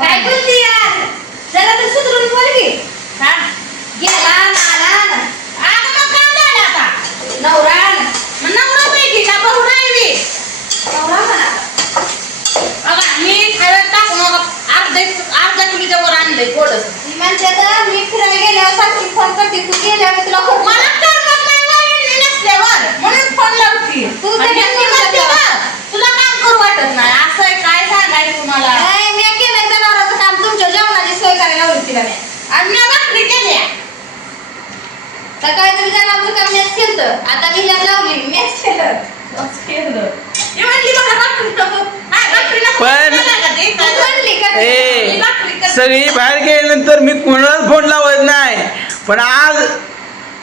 काय बोलती यार जरा तर सुधरून बोल की हा गेला नाला आग मग काम झालं आता नवरा मग नवरा पैकी का बहू राहिली नवरा म्हणा अगं मी खायला टाकून अर्धा किलोच्या वर आणलंय थोडंसं ती म्हणते तर मी फिरायला गेल्यावर सारखी फोन करते तू गेल्यावर मी तुला फोन मला करमत नाही वाहिनी नसल्यावर म्हणून फोन लावती तू तुला काम करू वाटत नाही असं काय सांगायचं तुम्हाला मी केलंय जनावरांचं काम तुमच्या जेवणाची सोय करायला लावली तिला मी आणि मी भाकरी केल्या सकाळी तुम्ही जनावरांचं काम मॅच केलं आता मी ह्यात लावली मॅच केलं सगळी बाहेर गेल्यानंतर मी कोणालाच फोन लावत नाही पण आज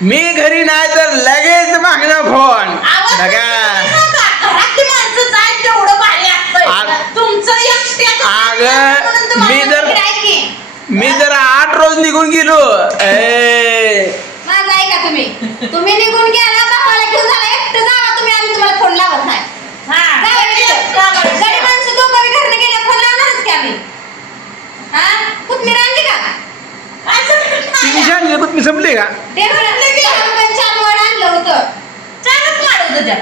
मी घरी नाही तर लगेच मागणं फोन बघा मी जर 8 रोज निघून गेलो माझं ऐका तुम्ही निघून गेला भावाला घेऊन झाला एकटं जावा तुम्ही आम्ही तुम्हाला फोन लावत नाही गडी माणसं दोघं घरनं गेल्या फोन लावणारच की आम्ही हा कुठली रांगी का मी संपले का आणलं होतं चारच मारत होतं त्या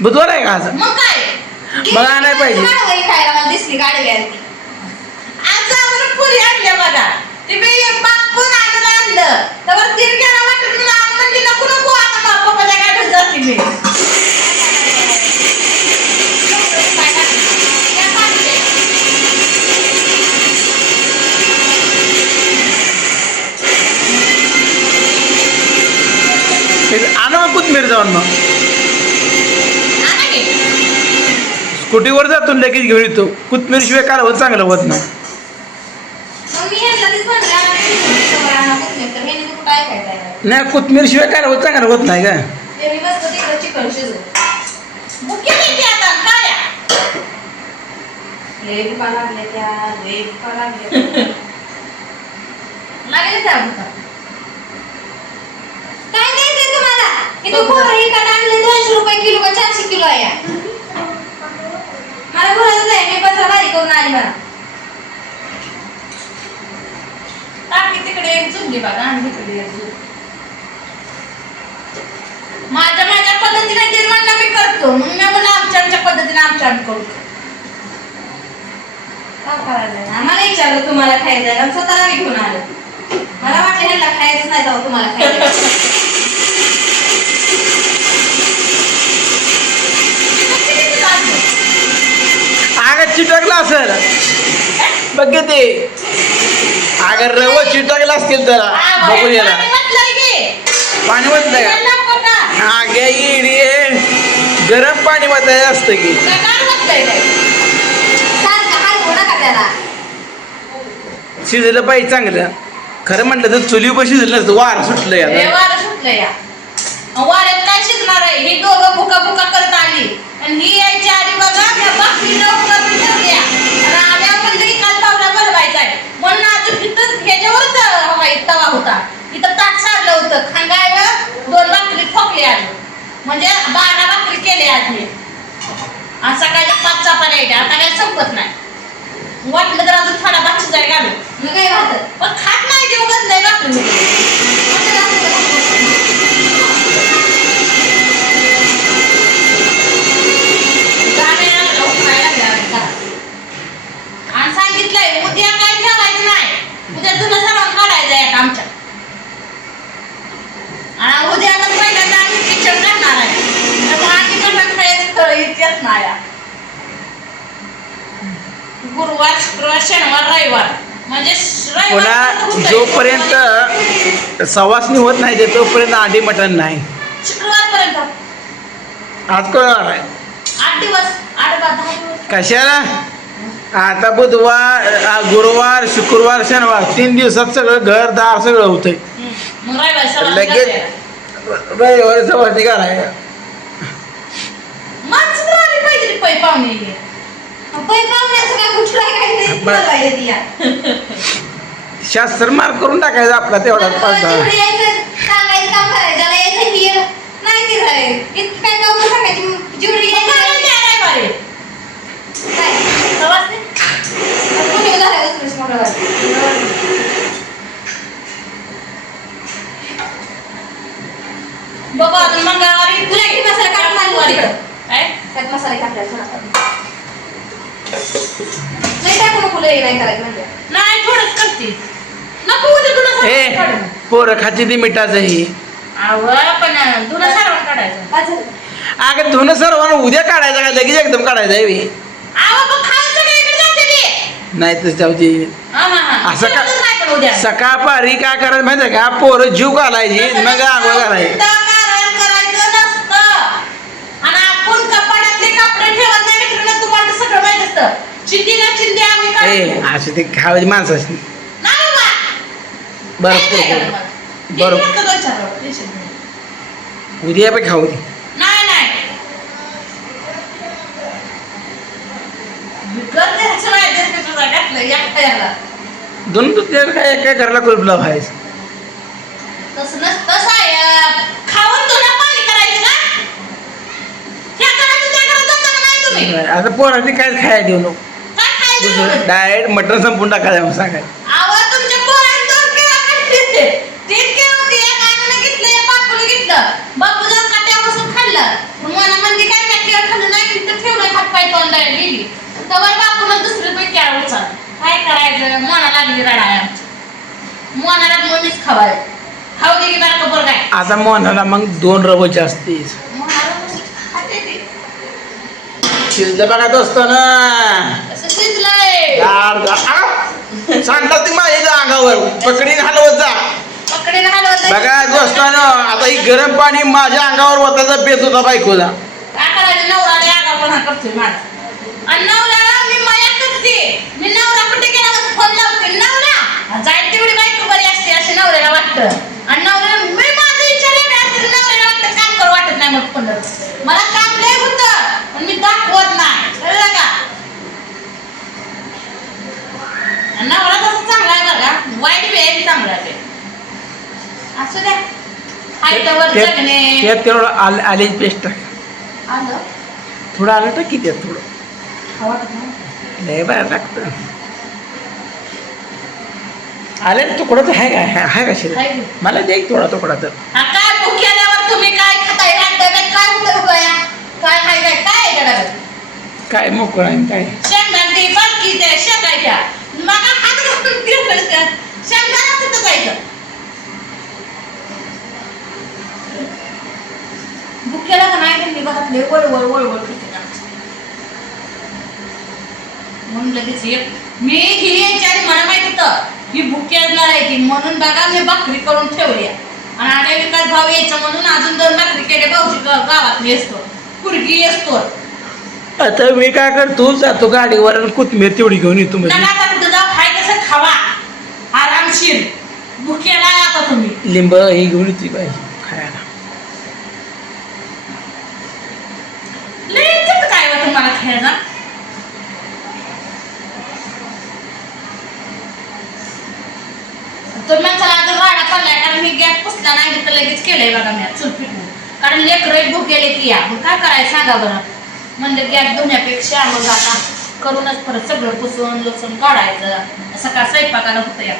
बुधवार आहे का आज मग काय बघा नाही पाहिजे खायला मला दिसली गाडी आज पुरी आणल्या बघा ते मी बापून आणलं तर तिने घ्यायला वाटत म्हणली नको नको आता पप्पाच्या गाडीत जाते मी आणा मग कोथमीर जाऊन मग स्कूटीवर जातो लगेच घेऊन येतो कोथमीर शिवाय कालवत चांगलं होत नाही नाही कोथमीर शिवाय कालवत चांगलं होत नाही का काय नाही ते तुम्हाला इथं खोबरं विकत आणलं 200 रुपये किलो का 400 किलो आहे मला बोलायचं आहे मी पत्रा बारीक करून आली मला टाकी तिकडे एक चुंगी बघा आणि तिकडे एक चुंगी माझ्या पद्धतीने निर्माण मी करतो मग मी म्हणलं आमच्या पद्धतीने आमच्या करू काय करायचं आम्हाला विचारलं तुम्हाला खायचं आहे स्वतःला मी घेऊन आलो मला वाटलं ह्यांना खायचं नाही जाऊ तुम्हाला खायचं अगं चिटकला असेल बघ ते अगर रव चिटकला असतील तर बघू याला पाणी वाटलं का हा घ्या इडी गरम पाणी वाचायचं असतं की शिजलं पाहिजे चांगलं खरं म्हटलं तर चुलीवर शिजलं नसतं वारं सुटलं या वाऱ्यात काय शिजणार आहे ही दोघं भुका भुका करत आली आणि ही यायची आधी बघा त्या बाकरी करून ठेवल्या आणि आम्ही आपण एकाच पावला बनवायचा आहे म्हणून आज तिथं ह्याच्यावरच तवा होता इथं ताट सारलं होतं खांगायवर 2 भाकरी ठोकल्या आज म्हणजे 12 भाकरी केल्या आज मी आज सकाळच्या 5 चपात्या यायच्या आता काय संपत नाही वाटलं तर अजून थोडा भात शिजाय घालू मग काय वाटत पण खात नाही ते उगाच नाही भाकरी आणि सांगितलंय उद्या काय ठेवायचं नाही उद्या जुनं सामान काढायचं आहे आमच्या आणि उद्या आता पहिल्यांदा आम्ही किचन करणार आहे तर आधी कटण खायचं तळ इतकेच नाही गुरुवार शुक्रवार शनिवार रविवार म्हणजे पुन्हा जोपर्यंत सवासणी होत नाही ते तोपर्यंत आधी मटण नाही शुक्रवार पर्यंत आज कोण आहे 8 दिवस 8-10 दिवस कशाला आता बुधवार गुरुवार शुक्रवार शनिवार 3 दिवसात सगळं घर दार सगळं होतंय लगेच रविवारी सवासणी घालाय शास्त्र मार करून टाकायचं आपला तेवढा 5-10 सांगायचं काम करायचं नाही ते झाले इतकं काय काम टाकायची जेवढी हे नाही करायचं म्हणजे नाही थोडंच करते नको उद्या तुला ए पोरं खाती ती मिठाचं ही आव पण तुला सर्व काढायचं अगं धुणं सर्वांना उद्या काढायचं का लगेच एकदम काढायचं आहे बे. आव पण खायचं काय इकडे जाते ती नाही तर जाऊची असं का नाही पण उद्या सकाळ पारी काय करायचं माहिती आहे का पोरं जीव घालायची मग आंघोळ घालायची करायचं नसतं आणि आपण कपाटातले कपडे ठेवत नाही मित्रांनो तुम्हाला तर सगळं माहित असतं चिंती ना चिंती आम्ही ए काढतो असं ते खावायची माणसं असते नाही बाबा बरं बरं बरोबर उद्या पण खाऊ दे नाही नाही करते असं माहिती आहे का तुला घातलं एकट्याला दोन तू त्या काय काय घराला कुलपला व्हायचं तसं नसतं साहेब खाऊन तुला पाणी करायचं का त्या करायचं त्या करत जाता का नाही तुम्ही आता पोरांनी काय खायला देऊ नको काय खायचं दुसरं नव्हतं? डायरेक्ट मटण संपून टाकायचं म्हणून सांगायचं आवाज तुमच्या पोरांनी दोन केळं खाल्ले तीन केळं होती एक आईनं घेतलं एक बापूने घेतलं बापू जर काट्यापासून खाल्लं पण मला म्हणजे काय नाही केळं खाल्लं नाही तिथं ठेवलं हात पाय तोंडाला गेली तवर बापूनं दुसरं पण केळं उचल काय करायचं मोना लागली रडाय मोनाला मनीच खवाय खाऊ दे की बारकं पोरं काय आता मोहनाला मग 2 रवचे असतेच मोनाला खाते ते शिजलं बघा दोस्त ना असं शिजलंय सांगतात ती माझ्या अंगावर पकडीने हलवत जा पकडीने हलवत बघा दोस्तानो आता ही गरम पाणी माझ्या अंगावर वताचा बेत होता बायकोला काय करायचं नवराने आगापणा करतोय माझा आणि नवऱ्याला मी माया करते मी नवरा कुठे गेला तर फोन लावते नवरा जाईल तेवढी बायको बरी असते असे नवऱ्याला वाटतं आणि नवऱ्याला मी माझं विचार असते नवऱ्याला वाटतं काम करू वाटत नाही मग पण मला काम लय होतं पण मी दाखवत नाही कळलं का आणि नवरा तसं चांगला आहे बघा वाईट बी आहे चांगला आहे असू द्या हायटावर जगणे त्यात तेवढं आले पेस्ट आलं थोडं आलं टाक की त्यात थोडं वाटत नाही लय बाहेर टाकतं आले तुकडा तर आहे का शिल्लक आहे की? मला दे एक थोडा तुकडा तर हा काय भूक केल्यावर तुम्ही काय खाताय डब्यात काय होतं बया काय खाय काय काय आहे त्या डब्यात काय मोकळं आहे काय शेंगदाणे बाकी त्या शेकायच्या मग हात घालून घेऊन शेंगदाणा तिथं जायचं भूक केला का नाही त्यांनी घरातले वळवळ वळवळ करते का म्हणून लगेच एक मी ही याच्या मला माहित होतं ही भुकी असणार आहे ती म्हणून बघा मी भाकरी करून ठेवली आणि आले विकास भाव यायचं म्हणून अजून 2 भाकरी केल्या भाऊजी गावात मी असतो पुरगी असतो आता मी काय करतो जातो गाडीवर आणि कोथमीर तेवढी घेऊन येतो म्हणजे नका कुठं जाऊ खाय कसं खावा आरामशीर भुकेला आता तुम्ही लिंब हे घेऊन येते पाहिजे खायला लय चित्त काय वा तुम्हाला खायला तर माणसाला आता राडा चाललाय कारण मी गॅस पुसला नाही तर लगेच केलंय बघा मी चूल पिटवून कारण लेकरं भूक गेले की या मग काय करायचं सांगा बरं म्हणलं गॅस धुण्यापेक्षा मग आता करूनच परत सगळं पुसून लसूण काढायचं सकाळ स्वयंपाकाला होतं या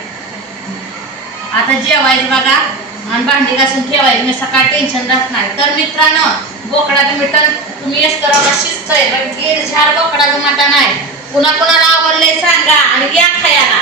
आता जेवायचं बघा आणि भांडी घासून ठेवायचं मी सकाळ टेन्शन राहत नाही तर मित्रांनो बोकडाचं मटण तुम्ही येस करावं शिजतंय पण गीर झाड बोकडाचं मटण आहे कुणा कुणाला आवडलंय सांगा आणि या खायला